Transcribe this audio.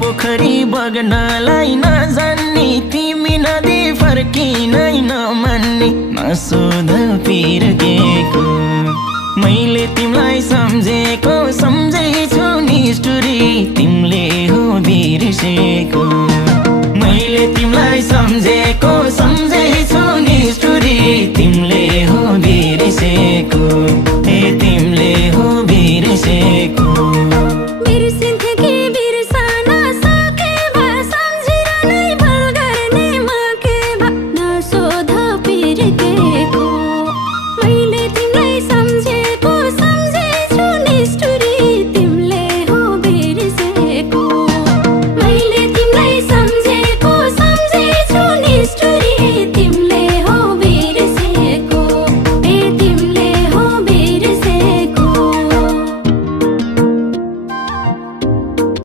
पोखरी बग्नलाई नजान्ने तिमी नदी फर्किनै नमान्ने नसोध पिर केको मैले तिमीलाई सम्झेको सम्झैछु निष्ठुरी तिमीले हो बिर्सेको मैले तिमीलाई सम्झेको सम्झैछु निष्ठुरी तिमीले हो बिर्सेको ए तिमीले हो बिर्सेको